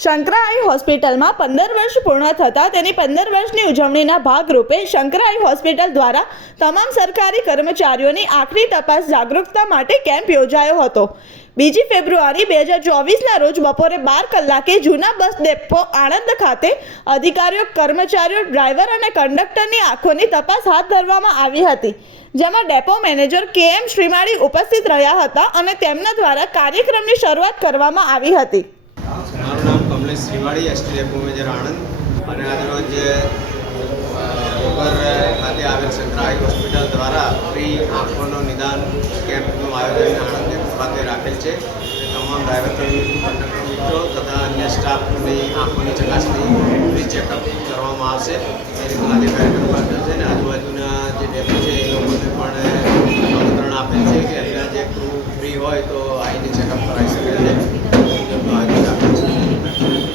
શંકરાઈ હોસ્પિટલમાં પંદર વર્ષ પૂર્ણ થતાં તેની પંદર વર્ષની ઉજવણીના ભાગરૂપે શંકરાઈ હોસ્પિટલ દ્વારા તમામ સરકારી કર્મચારીઓની આખરી તપાસ જાગૃતતા માટે કેમ્પ યોજાયો હતો. બીજી ફેબ્રુઆરી બે હજાર ચોવીસના રોજ બપોરે બાર કલાકે જૂના બસ ડેપો આણંદ ખાતે અધિકારીઓ, કર્મચારીઓ, ડ્રાઈવર અને કંડક્ટરની આંખોની તપાસ હાથ ધરવામાં આવી હતી. જેમાં ડેપો મેનેજર કે એમ શ્રીમાળી ઉપસ્થિત રહ્યા હતા અને તેમના દ્વારા કાર્યક્રમની શરૂઆત કરવામાં આવી હતી. મારું નામ Kamlesh Shrivali S T depot manager Anand અને આજરોજ ઉપર ખાતે આવેલ સંકરાઈ હોસ્પિટલ દ્વારા ફ્રી આંખોનો નિદાન કેમ્પનું આયોજન આણંદ ખાતે રાખેલ છે. તમામ ડ્રાઈવર, કંડક્ટર મિત્રો તથા અન્ય સ્ટાફની આંખોની ચકાસણી, ફ્રી ચેકઅપ કરવામાં આવશે. એ રીતે આજે કાર્યક્રમ રાખેલ છે અને આજુબાજુના જે ડેપો છે, એ લોકોને પણ આમંત્રણ આપેલ છે કે અહીંના જે ક્રૂ ફ્રી હોય તો આવીને